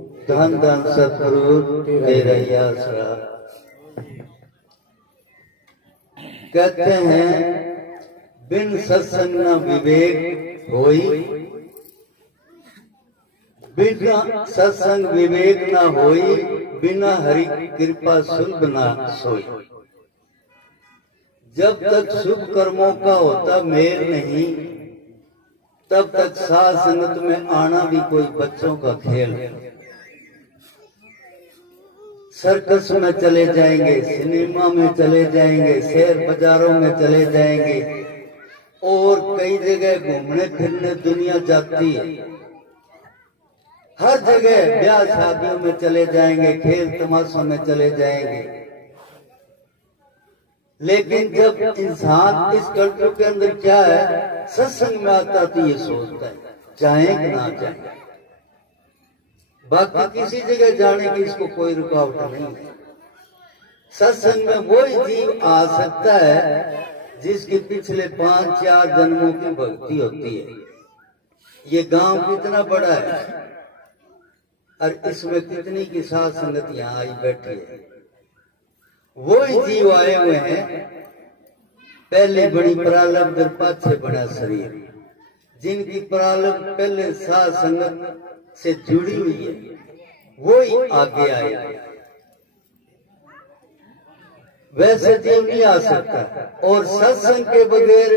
धन धन सतगुरु तेरा ही आसरा। कहते हैं बिन सत्संग न विवेक होई, बिना सत्संग विवेक न होई, बिना हरि कृपा सुलभ न सोई। जब तक शुभ कर्मों का होता मेल नहीं, तब तक साध संगत में आना भी कोई बच्चों का खेल है। सर्कस में चले जाएंगे, सिनेमा में चले जाएंगे, शहर बाजारों में चले जाएंगे और कई जगह घूमने फिरने दुनिया जाती है। हर जगह ब्याह शादियों में चले जाएंगे, खेल तमाशों में चले जाएंगे। लेकिन जब इंसान इस कलयुग के अंदर क्या है, सत्संग में आता तो ये सोचता है चाहे कि ना चाहे, बाकी किसी जगह जाने की इसको कोई रुकावट नहीं है। सत्संग में वही जीव आ सकता है जिसके पिछले 5-4 जन्मों की भक्ति होती है। ये गांव कितना बड़ा है और इसमें कितनी की साध संगत यहाँ आई बैठी है। वही जीव आए हुए हैं, पहले बड़ी प्रारब्ध और पाछे बड़ा शरीर, जिनकी प्रारब्ध पहले साध संगत से जुड़ी हुई है, वही आगे आए। वैसे जीव नहीं आ सकता और सत्संग के बगैर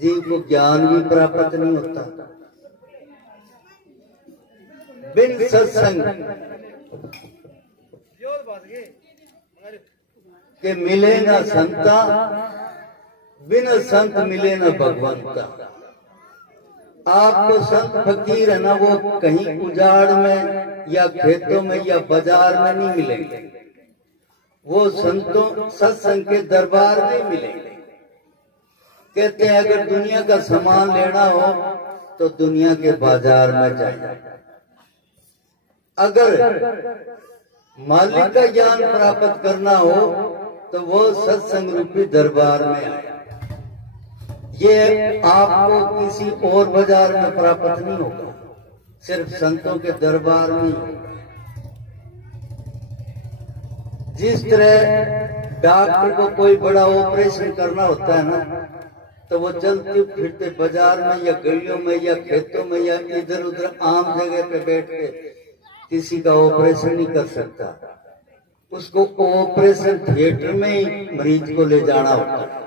जीव को ज्ञान भी प्राप्त नहीं होता। बिन सत्संग के मिले न संता, बिन संत मिले न भगवंता। आपको संत फकीर है ना, वो कहीं उजाड़ में या खेतों में या बाजार में नहीं मिलेंगे, वो संतों सत्संग के दरबार में मिलेंगे। कहते हैं अगर दुनिया का सामान लेना हो तो दुनिया के बाजार में जाए, अगर मालिक का ज्ञान प्राप्त करना हो तो वो सत्संग रूपी दरबार में आए। ये आपको किसी और बाजार में प्राप्त नहीं होगा, सिर्फ संतों के दरबार में होगा। जिस तरह डॉक्टर को कोई बड़ा ऑपरेशन करना होता है ना, तो वो चलते फिरते बाजार में या गलियों में या खेतों में या इधर उधर आम जगह पे बैठ के किसी का ऑपरेशन नहीं कर सकता। उसको ऑपरेशन थिएटर में ही मरीज को ले जाना होता है।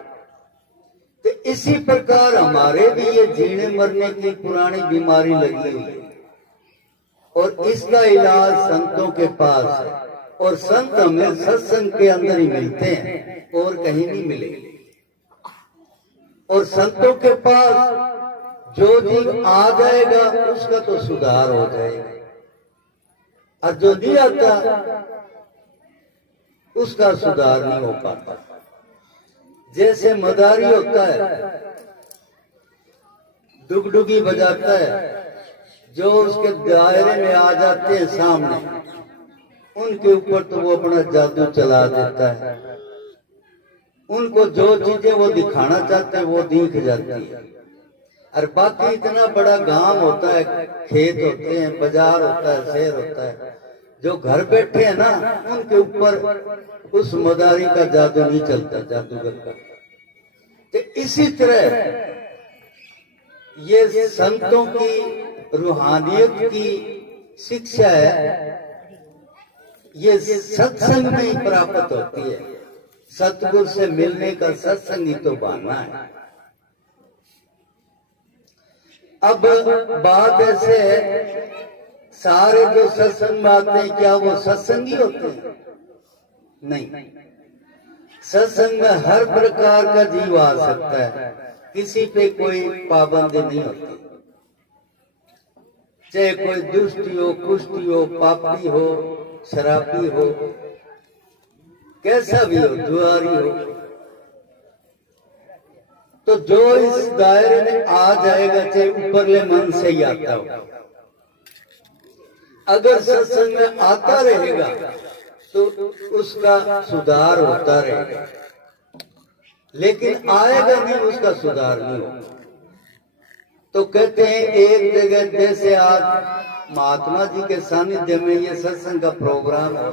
तो इसी प्रकार हमारे भी ये जीने मरने की पुरानी बीमारी लगी हुई है और इसका इलाज संतों के पास है और संत हमें सत्संग के अंदर ही मिलते हैं और कहीं नहीं मिलेंगे। और संतों के पास जो जीव आ जाएगा उसका तो सुधार हो जाएगा, और जो नहीं आता उसका सुधार नहीं हो पाता। जैसे मदारी होता है, डुगडुगी बजाता है, जो उसके दायरे में आ जाते हैं सामने, उनके ऊपर तो वो अपना जादू चला देता है। उनको जो चीजें वो दिखाना चाहते हैं वो दिख जाती है। और बाकी इतना बड़ा गांव होता है, खेत होते हैं, बाजार होता है, शहर होता है, जो घर बैठे हैं ना उनके ऊपर उस मदारी का जादू नहीं चलता, जादूगर का। तो इसी तरह ये संतों की रूहानियत की शिक्षा है, ये सत्संग में ही प्राप्त होती है। सतगुरु से मिलने का सत्संग ही तो बहाना है। अब बात ऐसे है, सारे जो सत्संग में आते हैं क्या वो सत्संगी होते हैं? नहीं, सत्संग में हर प्रकार का जीव आ सकता है, किसी पे कोई पाबंदी नहीं होती। चाहे कोई दुष्टी हो, कुष्टी हो, पापी हो, शराबी हो, कैसा भी हो, जुआरी हो, तो जो इस दायरे में आ जाएगा चाहे ऊपरले मन से ही आता हो, अगर सत्संग में आता रहेगा तो उसका सुधार होता रहेगा। लेकिन आएगा नहीं, उसका सुधार नहीं होगा। तो कहते हैं एक जगह जैसे आज महात्मा जी के सानिध्य में ये सत्संग का प्रोग्राम है।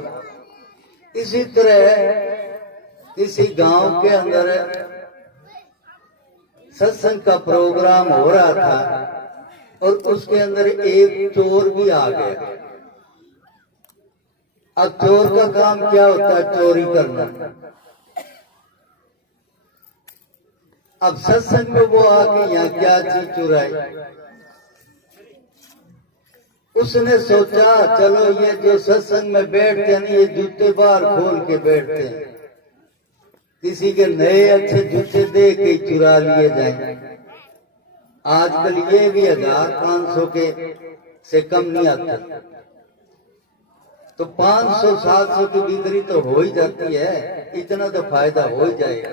इसी तरह इसी गांव के अंदर सत्संग का प्रोग्राम हो रहा था और उसके अंदर एक चोर भी आ गया। अब चोर का काम क्या होता है? चोरी करना। अब सत्संग में वो आके यहाँ क्या चीज चुराई? उसने सोचा चलो ये जो सत्संग में बैठते हैं ये जूते बाहर खोल के बैठते हैं, किसी के नए अच्छे जूते दे के चुरा लिए जाए। आजकल ये भी 1000-500 के से कम नहीं आते, तो 500-700 की बिक्री तो हो ही जाती है, इतना तो फायदा हो ही जाएगा।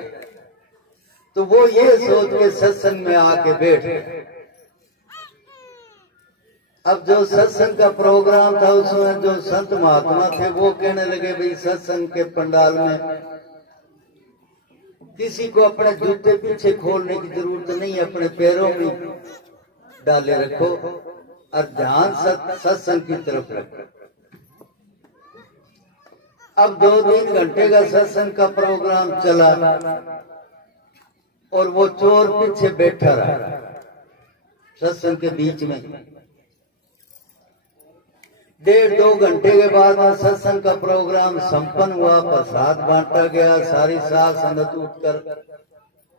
तो वो ये सोच के सत्संग में आके बैठ गए। अब जो सत्संग का प्रोग्राम था उसमें जो संत महात्मा थे वो कहने लगे भाई सत्संग के पंडाल में किसी को अपने जूते पीछे खोलने की जरूरत नहीं, अपने पैरों में डाले रखो और ध्यान सत्संग की तरफ रखो। अब 2-3 घंटे का सत्संग का प्रोग्राम चला और वो चोर पीछे बैठा रहा सत्संग के बीच में। 1.5-2 घंटे के बाद सत्संग का प्रोग्राम संपन्न हुआ, प्रसाद बांटा गया। सारी साध संगत उठकर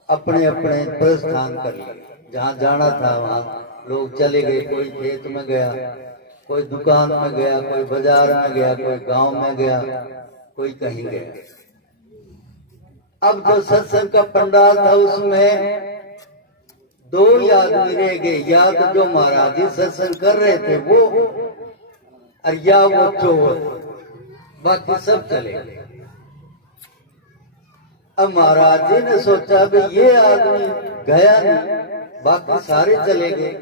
अपने अपने प्रस्थान कर लिए, जहाँ जाना था वहाँ लोग चले गए। कोई खेत में गया, कोई दुकान में गया, कोई बाजार में गया, कोई गांव में गया, कोई कहीं गया। अब जो सत्संग का पंडाल था उसमें 2 आदमी रह गए, या तो जो महाराज जी सत्संग कर रहे थे वो और या वो चोर, बाकी सब चले गए। अब महाराज जी ने सोचा भी ये आदमी गया नहीं, बाकी सारे चले गए,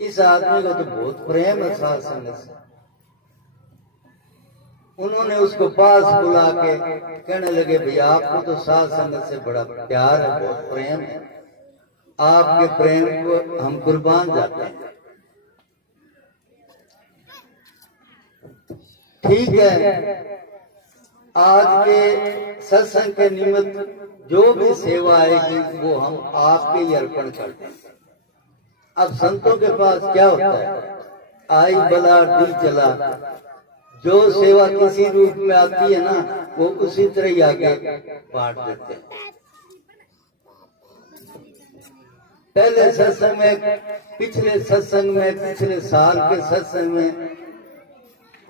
इस आदमी को तो बहुत प्रेम है साध संगत से। उन्होंने उसको पास बुला के कहने लगे भैया आपको तो साध संगत से बड़ा प्यार है, बहुत प्रेम है, आपके प्रेम को हम कुर्बान जाते हैं। ठीक है, आज के सत्संग के निमित्त जो भी सेवा आएगी वो हम आपके ही अर्पण करते हैं। अब संतों के पास क्या होता है? आई बला दी चला, जो सेवा किसी रूप में आती है ना वो उसी तरह ही आगे बांट देते हैं। पहले सत्संग में, पिछले सत्संग में, पिछले साल के सत्संग में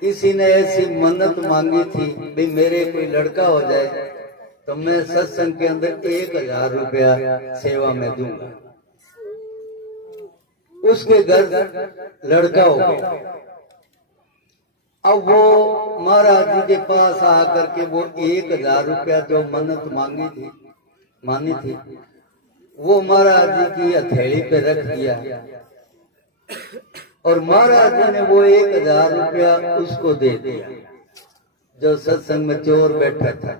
किसी ने ऐसी मन्नत मांगी थी भाई मेरे कोई लड़का हो जाए तो मैं सत्संग के अंदर 1000 रुपया सेवा में दूंगा। उसके घर लड़का हो गया। अब वो महाराज जी के पास आकर के वो 1000 रुपया जो मन्नत मानी थी वो महाराज जी की हथेली पे रख दिया और महाराज जी ने वो 1000 रुपया उसको दे दिया जो सत्संग में चोर बैठा था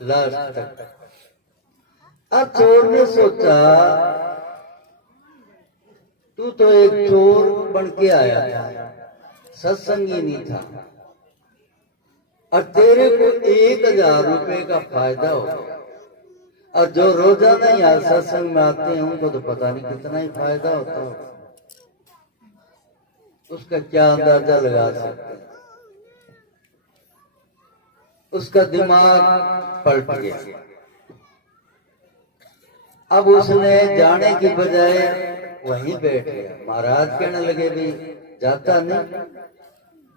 लास्ट तक। अब चोर ने सोचा तू तो एक चोर बन के आया था, सत्संग ही नहीं था और तेरे को 1000 रुपए का फायदा हो गया, और जो रोजाना यहाँ सत्संग में आते हैं उनको तो पता नहीं कितना ही फायदा होता होगा। उसका क्या अंदाजा लगा सकते हैं? उसका दिमाग पलट गया। अब उसने जाने की बजाय वहीं बैठ गया। महाराज कहने लगे भी जाता नहीं?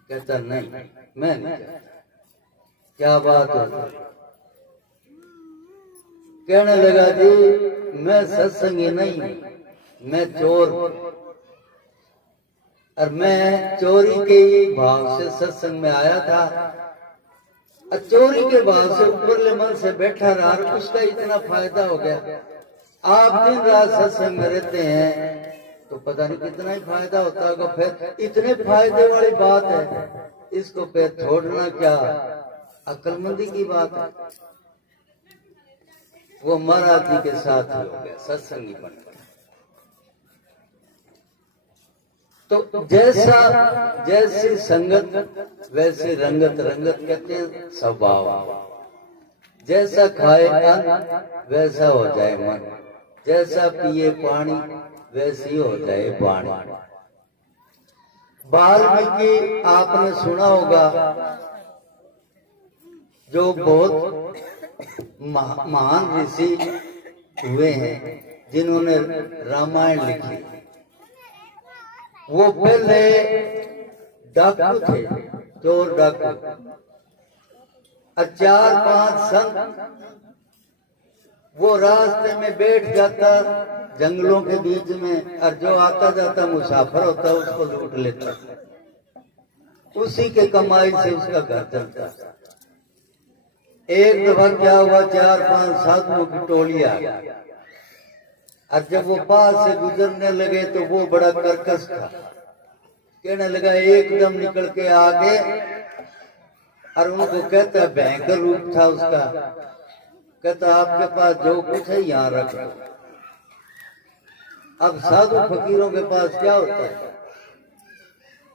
कहता नहीं, मैं नहीं जाता। क्या बात है? कहने लगा जी मैं सत्संगी नहीं, मैं चोर, और मैं चोरी के भाव से सत्संग में आया था, चोरी के भाव से ऊपरले मन से बैठा रहा, उसका इतना फायदा हो गया। आप दिन रात सत्संग में रहते हैं तो पता नहीं कितना ही फायदा होता होगा। फिर इतने फायदे वाली बात है, इसको फिर छोड़ना क्या अक्लमंदी की बात है। वो महाराज जी के साथ ही हो गया, सत्संगी बन गया। तो जैसा जैसी संगत वैसी रंगत, रंगत कहते हैं स्वभाव। जैसा खाए अन्न वैसा हो जाए मन, जैसा पिए पानी वैसी हो जाए वाणी। वाल्मीकि आपने सुना होगा, जो बहुत महान ऋषि हुए हैं जिन्होंने रामायण लिखी। वो पहले डाकू थे, चोर डाकू। 4-5 संत वो रास्ते में बैठ जाता जंगलों के बीच में, और जो आता जाता मुसाफिर होता उसको लूट लेता। उसी के कमाई से उसका घर चलता। एक दफा क्या हुआ, 4-5 साधुओं की टोली आ गई, और जब वो पास से गुजरने लगे तो वो बड़ा कर्कश था। कहने लगा, एकदम निकल के आगे, और उनको कहता, भयंकर रूप था उसका, कहता आपके पास जो कुछ है यहाँ रख लो। अब साधु फकीरों के पास क्या होता है?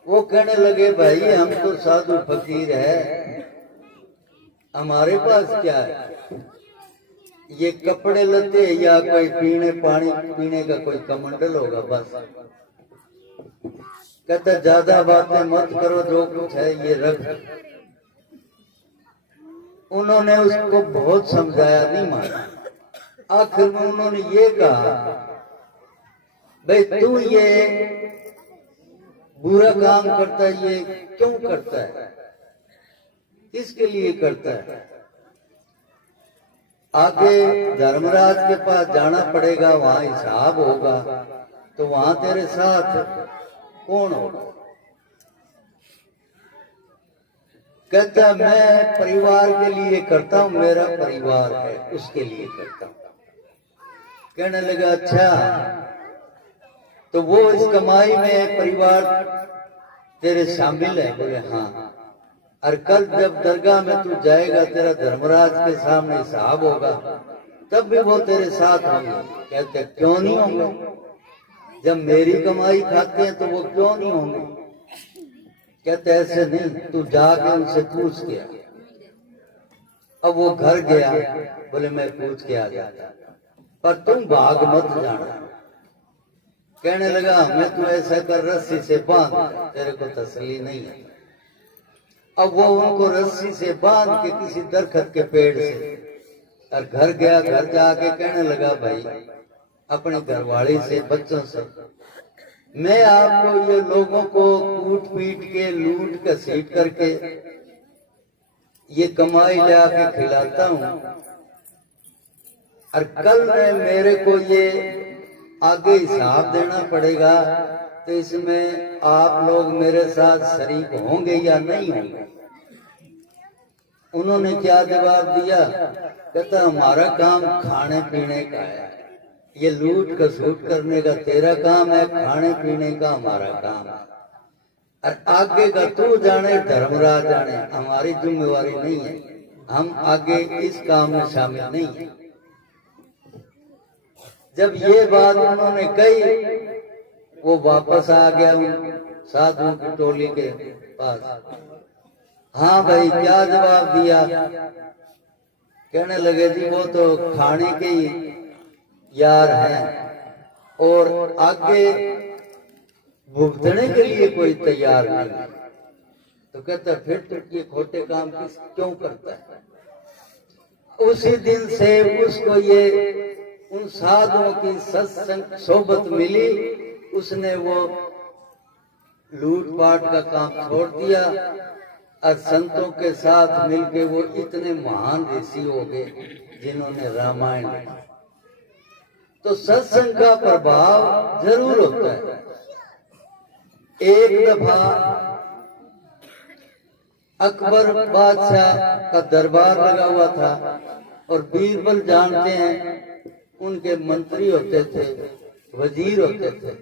वो कहने लगे, भाई हम तो साधु फकीर है, हमारे पास क्या है? ये कपड़े लते या कोई पीने पानी पीने का कोई कमंडल होगा बस। कहता ज्यादा बातें मत करो, जो कुछ है ये रख। उन्होंने उसको बहुत समझाया, नहीं माना। आखिर में उन्होंने ये कहा, भाई तू ये बुरा काम करता है, ये क्यों करता है, किसके लिए करता है? आगे धर्मराज के पास जाना पड़ेगा, वहां हिसाब होगा, तो वहां तेरे साथ कौन होगा? कहता मैं परिवार के लिए करता हूं, मेरा परिवार है उसके लिए करता हूं। कहने लगा, अच्छा तो वो इस कमाई में परिवार तेरे शामिल है? बोले हाँ। और कल जब दरगाह में तू जाएगा, तेरा धर्मराज के सामने हिसाब होगा, तब भी वो तेरे साथ होंगे। कहते क्यों नहीं होंगे? जब मेरी कमाई खाते हैं तो वो क्यों नहीं होंगे? कहते ऐसे नहीं, तू जाके उनसे पूछ के आ। अब वो घर गया, बोले मैं पूछ के आ जाता, पर तुम भाग मत जाना। कहने लगा, मैं तू ऐसा कर, रस्सी से बांध, तेरे को तसल्ली नहीं है। अब वो उनको रस्सी से बांध के किसी दरखत के पेड़ से, और घर गया। घर जाके कहने लगा, भाई अपने घरवाली से, बच्चों से, मैं आपको ये लोगों को कूट पीट के लूट घसीट करके ये कमाई ला के खिलाता हूँ, और कल में मेरे को ये आगे हिसाब देना पड़ेगा, तो इसमें आप लोग मेरे साथ शरीक होंगे या नहीं होंगे? उन्होंने क्या जवाब दिया? कहता हमारा काम खाने पीने का है, ये लूट खसूट करने का तेरा काम है, खाने पीने का हमारा काम है, और आगे का तू जाने, धर्मराज जाने, हमारी जिम्मेवारी नहीं है, हम आगे इस काम में शामिल नहीं है। जब ये बात उन्होंने कही, वो वापस आ गया साधु की टोली के पास। हाँ भाई क्या जवाब दिया? कहने लगे, जी वो तो खाने के ही यार हैं और आगे भुगतने के लिए कोई तैयार नहीं। तो कहता फिर तो ये खोटे काम क्यों करता है? उसी दिन से उसको ये उन साधुओं की सत्संग सोबत मिली, उसने वो लूटपाट का काम छोड़ दिया, और संतों के साथ मिलके वो इतने महान ऋषि हो गए जिन्होंने रामायण लिखा। तो सत्संग का प्रभाव जरूर होता है। एक दफा अकबर बादशाह का दरबार लगा हुआ था, और बीरबल जानते हैं उनके मंत्री होते थे, वजीर होते थे,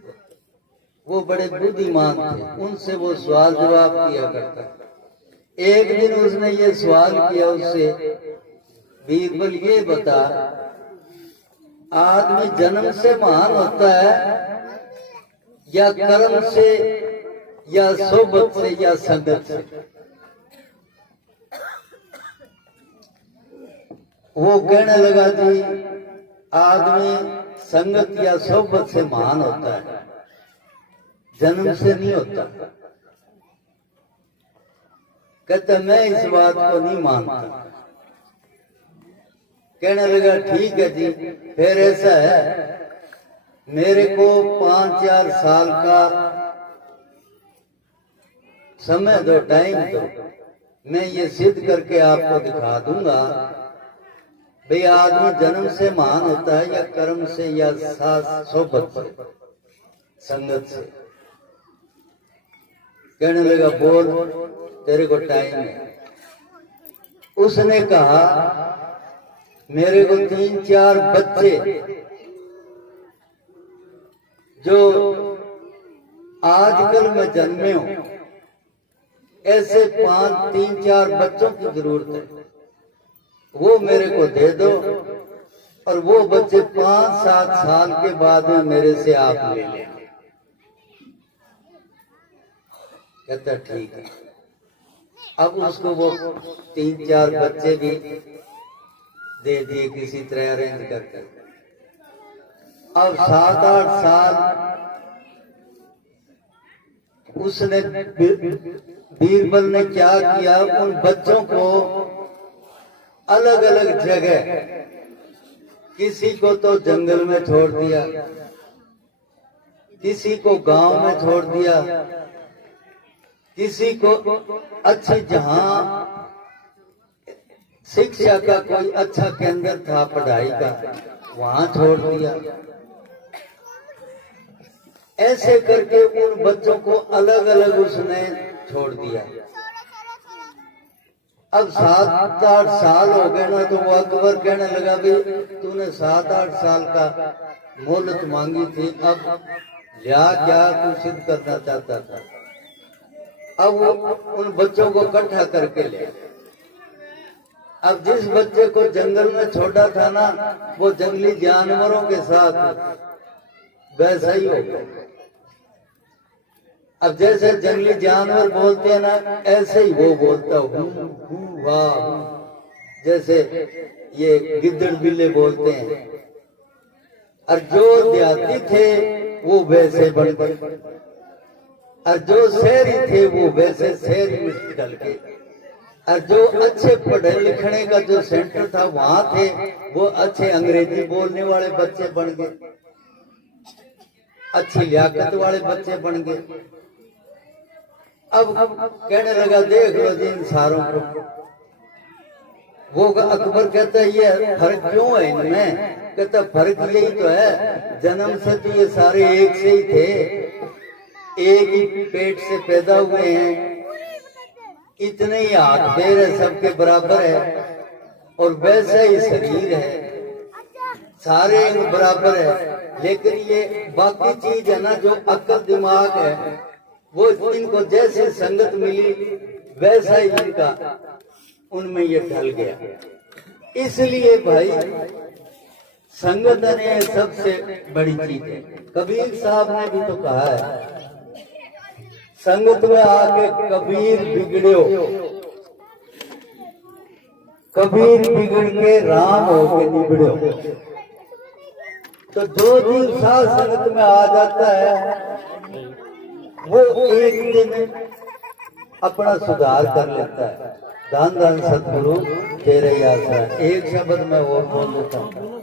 वो बड़े बुद्धिमान थे, उनसे वो सवाल जवाब किया करता। एक दिन उसने ये सवाल किया उससे, बीरबल ये बता, आदमी जन्म से महान होता है या कर्म से या सोबत से या संगत से। वो कहने लगा जी आदमी संगत या सोबत से महान होता है, जन्म से नहीं होता। कहता मैं इस बात को नहीं मानता। कहने लगा ठीक है जी, फिर ऐसा है मेरे को 5-4 साल का समय दो, टाइम दो, मैं ये सिद्ध करके आपको दिखा दूंगा भाई आदमी जन्म से महान होता है या कर्म से या साथ सोबत से, संगत से। कहने लगा बोल तेरे को टाइम है। उसने कहा मेरे को 3-4 बच्चे जो आजकल मैं जन्मे हूं, ऐसे 3-4 बच्चों की जरूरत है, वो मेरे को दे दो और वो बच्चे 5-7 साल के बाद में मेरे से आप ले लें। कहता ठीक है। अब उसको वो 3-4 बच्चे भी दे दिए किसी तरह अरेंज करके। अब 7-8 साल उसने बीरबल ने क्या किया, उन बच्चों को अलग अलग जगह, किसी को तो जंगल में छोड़ दिया, किसी को गांव में छोड़ दिया, किसी को अच्छे जहां शिक्षा का कोई अच्छा केंद्र था पढ़ाई का वहां छोड़ दिया। ऐसे करके उन बच्चों को अलग अलग उसने छोड़ दिया। अब 7-8 साल हो गए ना, तो वो अकबर कहने लगा भी तूने 7-8 साल का मोहलत मांगी थी, अब क्या क्या तू सिद्ध करना चाहता था। अब वो उन बच्चों को इकट्ठा करके ले। अब जिस बच्चे को जंगल में छोड़ा था ना, वो जंगली जानवरों के साथ वैसा ही हो गया। अब जैसे जंगली जानवर बोलते हैं ना, ऐसे ही वो बोलता हूँ वाह, जैसे ये गिद्दड़ बिल्ले बोलते हैं। और जो देहाती थे वो वैसे बन गए, और जो शहरी थे वो वैसे शहरी में ढल गए, और जो अच्छे पढ़े लिखने का जो सेंटर था वहां थे वो अच्छे अंग्रेजी बोलने वाले बच्चे बन गए, अच्छी लियाकत वाले बच्चे बन गए। अब कहने लगा देख लो जी इन सारों को। वो अकबर कहता है ये फर्क क्यों है इनमें? कहता फर्क यही तो है, जन्म से तो ये सारे एक से ही थे, एक ही पेट से पैदा हुए हैं, इतने ही हाथ पैर है, सबके बराबर है, और वैसा ही शरीर है, सारे बराबर है। लेकिन ये बाकी चीज है ना, जो अक्ल दिमाग है, वो इनको जैसे संगत मिली वैसा ही इनका उनमें ये ढल गया। इसलिए भाई संगत ने सबसे बड़ी चीज है। कबीर साहब ने भी तो कहा है, संगत में आके कबीर बिगड़ो, कबीर बिगड़ के राम होके निबड़ो। तो जो दिन साथ संगत में आ जाता है वो एक दिन अपना सुधार कर लेता है। धन धन सतगुरु तेरे आशा। एक शब्द में और बोल देता हूँ।